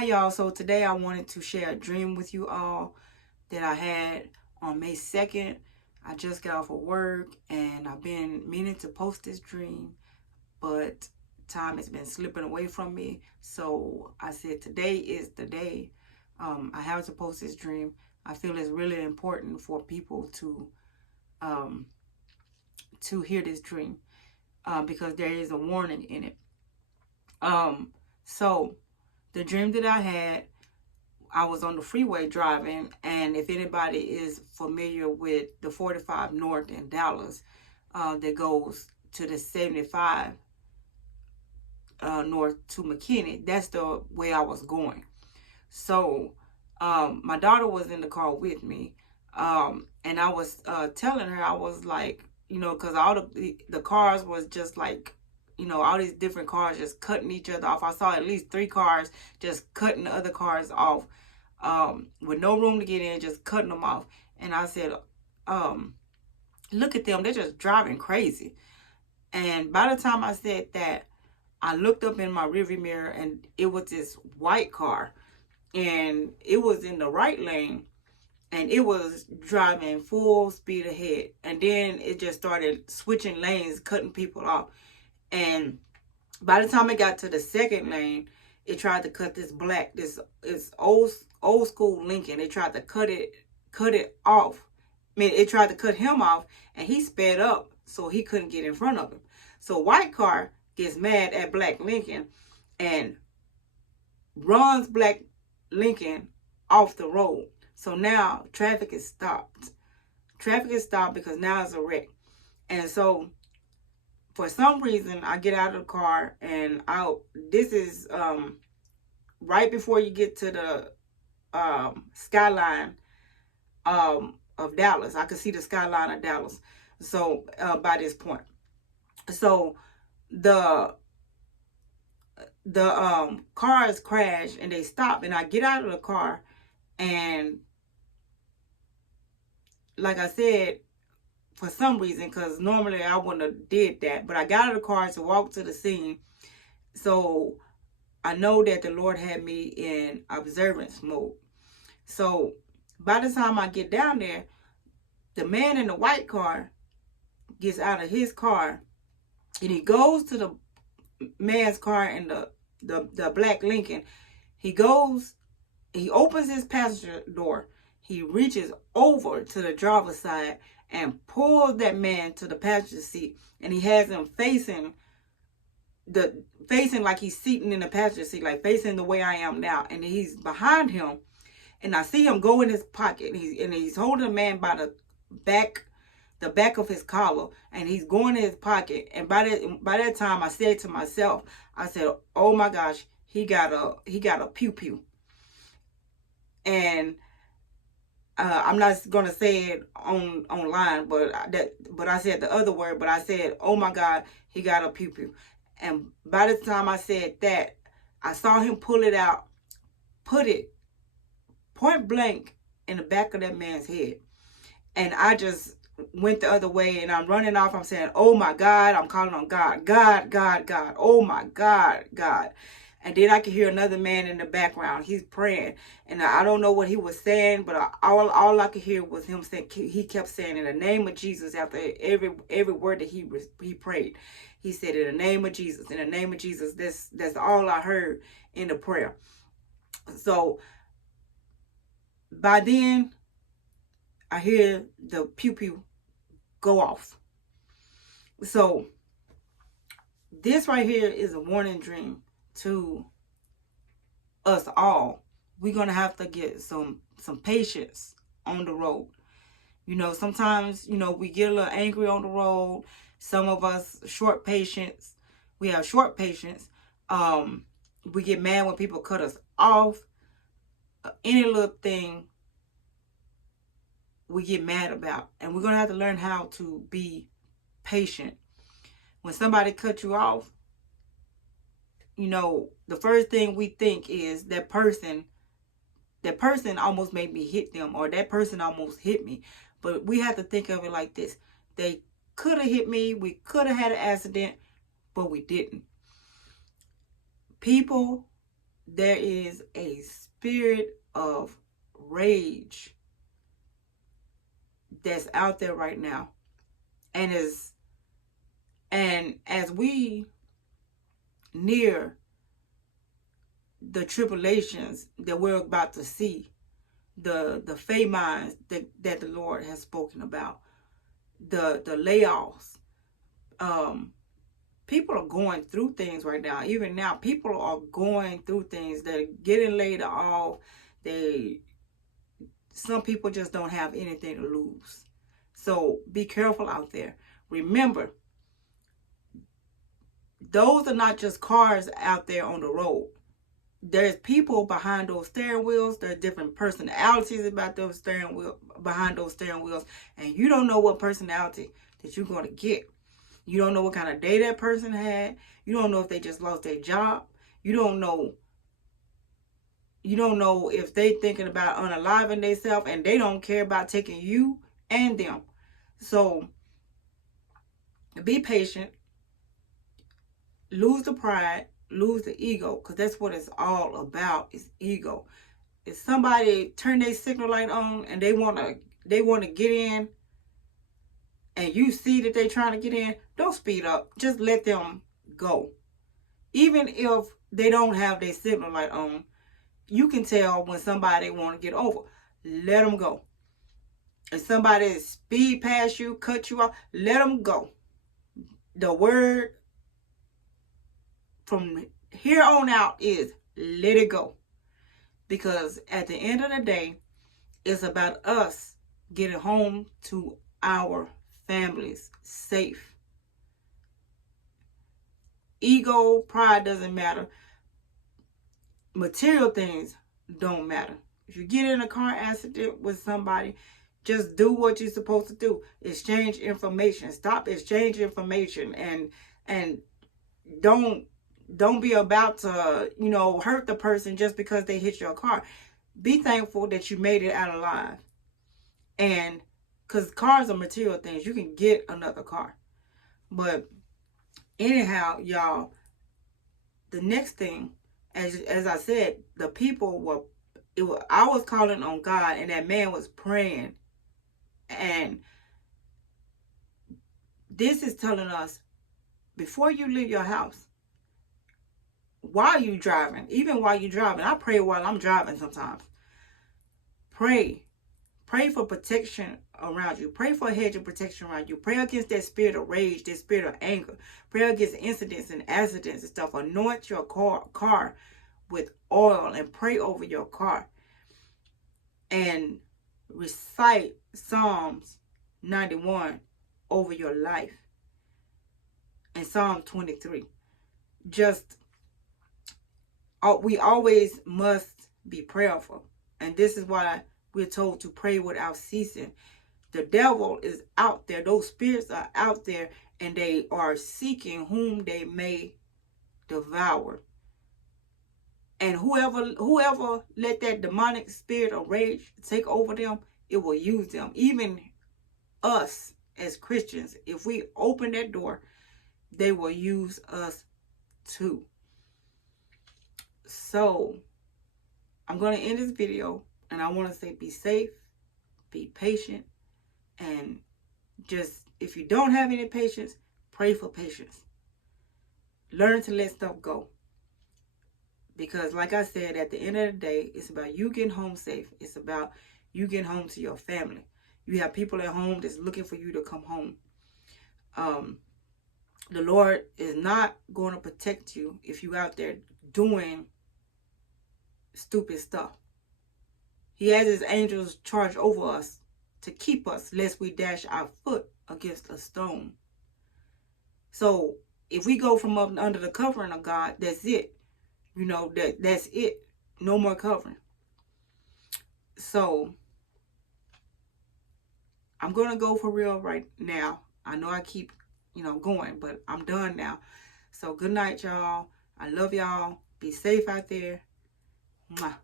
Hi y'all, so today I wanted to share a dream with you all that I had on May 2nd. I just got off of work and I've been meaning to post this dream, but time has been slipping away from me. So I said today is the day. I have to post this dream. I feel it's really important for people um, to hear this dream because there is a warning in it. So the dream that I had, I was on the freeway driving, and if anybody is familiar with the 45 North in Dallas, that goes to the 75 North to McKinney, that's the way I was going. So my daughter was in the car with me, and I was telling her, I was like, because all the cars was just like, all these different cars just cutting each other off. I saw at least 3 cars just cutting the other cars off, with no room to get in, just cutting them off. And I said, look at them, they're just driving crazy. And by the time I said that, I looked up in my rearview mirror and it was this white car, and it was in the right lane, and it was driving full speed ahead, and then it just started switching lanes, cutting people off. And by the time it got to the second lane, it tried to cut this old school Lincoln. It tried to cut it off. I mean, it tried to cut him off, and he sped up so he couldn't get in front of him. So white car gets mad at black Lincoln and runs black Lincoln off the road. So now traffic is stopped. Traffic is stopped because now it's a wreck. And so for some reason, I get out of the car, and this is right before you get to the skyline of Dallas. I could see the skyline of Dallas. So by this point, so the cars crash and they stop, and I get out of the car, and like I said, for some reason, because normally I wouldn't have did that, but I got out of the car to walk to the scene. So I know that the Lord had me in observance mode. So by the time I get down there, the man in the white car gets out of his car, and he goes to the man's car in the black Lincoln. He opens his passenger door. He reaches over to the driver's side and pulls that man to the passenger seat, and he has him facing like he's sitting in the passenger seat, like facing the way I am now. And he's behind him, and I see him go in his pocket, and he's holding the man by the back of his collar, and he's going in his pocket. And by that time, I said to myself, I said, "Oh my gosh, he got a pew pew." And I'm not gonna say it online, but I said the other word. But I said, "Oh my God, he got a pew pew." And by the time I said that, I saw him pull it out, put it point blank in the back of that man's head, and I just went the other way, and I'm running off. I'm saying, "Oh my God," I'm calling on God, God, God, God. Oh my God, God. And then I could hear another man in the background. He's praying, and I don't know what he was saying, but all I could hear was him saying. He kept saying, "In the name of Jesus," after every word that he prayed. He said, "In the name of Jesus, in the name of Jesus." That's all I heard in the prayer. So by then, I hear the pew pew go off. So this right here is a warning dream to us all. We're gonna have to get some patience on the road. Sometimes we get a little angry on the road. Some of us short patience. We have short patience. We get mad when people cut us off. Any little thing we get mad about, and we're gonna have to learn how to be patient. When somebody cuts you off, the first thing we think is that person almost made me hit them, or that person almost hit me. But we have to think of it like this: they could have hit me, we could have had an accident, but we didn't. People there is a spirit of rage that's out there right now. And as we near the tribulations that we're about to see, the famines that the Lord has spoken about, the layoffs, people are going through things right now. Even now, people are going through things. They're getting laid off. Some people just don't have anything to lose. So be careful out there. Remember, those are not just cars out there on the road. There's people behind those steering wheels. There's different personalities behind those steering wheels. And you don't know what personality that you're going to get. You don't know what kind of day that person had. You don't know if they just lost their job. You don't know if they thinking about unaliving themselves, and they don't care about taking you and them. So be patient. Lose the pride. Lose the ego, because that's what it's all about, is ego. If somebody turn their signal light on and they want to get in, and you see that they're trying to get in, don't speed up. Just let them go. Even if they don't have their signal light on, you can tell when somebody want to get over. Let them go. If somebody speed past you, cut you off, let them go. The word from here on out is let it go. Because at the end of the day, it's about us getting home to our families safe. Ego, pride doesn't matter. Material things don't matter. If you get in a car accident with somebody, just do what you're supposed to do. Exchange information. Stop exchanging information, and don't be about to, hurt the person just because they hit your car. Be thankful that you made it out alive. And because cars are material things, you can get another car. But anyhow, y'all, the next thing, as I said, the people I was calling on God, and that man was praying. And this is telling us, before you leave your house, while you're driving, even while you're driving, I pray while I'm driving sometimes. Pray for protection around you. Pray for a hedge of protection around you. Pray against that spirit of rage, that spirit of anger. Pray against incidents and accidents and stuff. Anoint your car with oil and pray over your car. And recite Psalms 91 over your life. And Psalm 23. We always must be prayerful. And this is why we're told to pray without ceasing. The devil is out there. Those spirits are out there, and they are seeking whom they may devour. And whoever let that demonic spirit of rage take over them, it will use them. Even us as Christians, if we open that door, they will use us too. So I'm going to end this video, and I want to say be safe, be patient, and just, if you don't have any patience, pray for patience. Learn to let stuff go. Because like I said, at the end of the day, it's about you getting home safe. It's about you getting home to your family. You have people at home that's looking for you to come home. The Lord is not going to protect you if you out there doing stupid stuff. He has his angels charged over us to keep us, lest we dash our foot against a stone. So if we go from up under the covering of God, that's it. That's it. No more covering. So I'm going to go for real right now. I know I keep, going, but I'm done now. So good night, y'all. I love y'all. Be safe out there. Mwah.